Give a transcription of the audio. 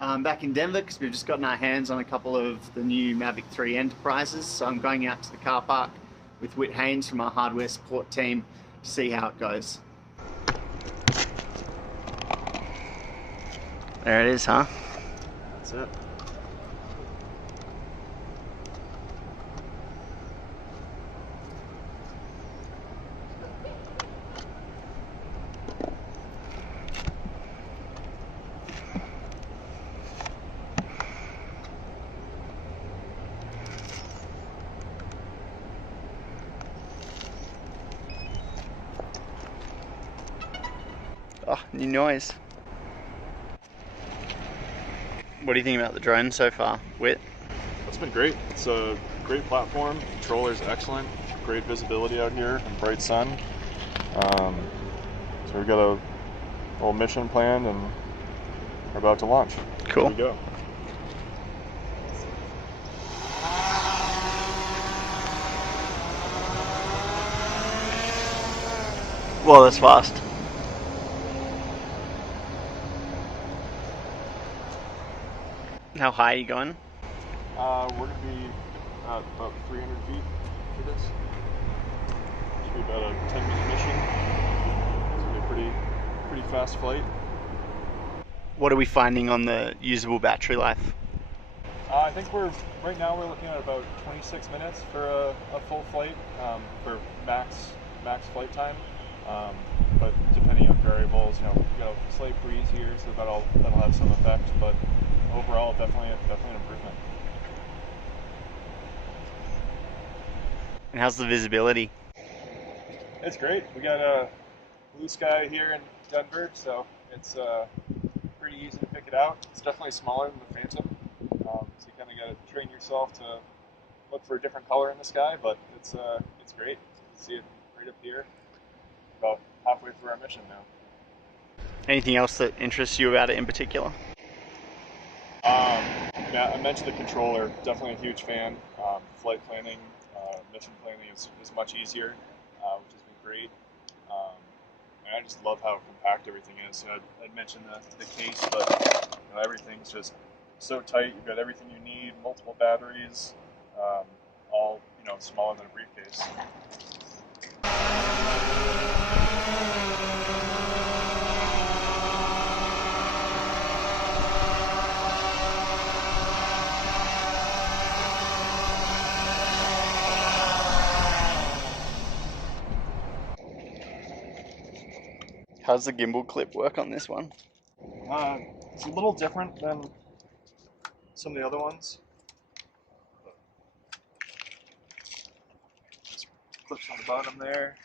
Back in Denver because we've just gotten our hands on a couple of the new Mavic 3 Enterprises. So I'm going out to the car park with Whit Haynes from our hardware support team to see how it goes. There it is, huh? That's it. Oh, new noise. What do you think about the drone so far, Whit? It's been great. It's a great platform. Controller's excellent. Great visibility out here in bright sun. So we've got a little mission planned and we're about to launch. Cool. Here we go. Well, that's fast. How high are you going? We're going to be at about 300 feet for this. Should be about a 10-minute mission. It's going to be a pretty fast flight. What are we finding on the usable battery life? I think right now we're looking at about 26 minutes for a full flight for max flight time. But depending on variables, we've got a slight breeze here, so that'll have some effect. But overall, definitely an improvement. And how's the visibility? It's great. We got a blue sky here in Denver, so it's pretty easy to pick it out. It's definitely smaller than the Phantom, so you kind of got to train yourself to look for a different color in the sky. But it's great. You can see it right up here. About halfway through our mission now. Anything else that interests you about it in particular? Yeah, I mentioned the controller. Definitely a huge fan. Flight planning, mission planning is much easier, which has been great. And I just love how compact everything is. I'd mentioned the case, but everything's just so tight. You've got everything you need, multiple batteries, all smaller than a briefcase. How's the gimbal clip work on this one? It's a little different than some of the other ones. Just clips on the bottom there.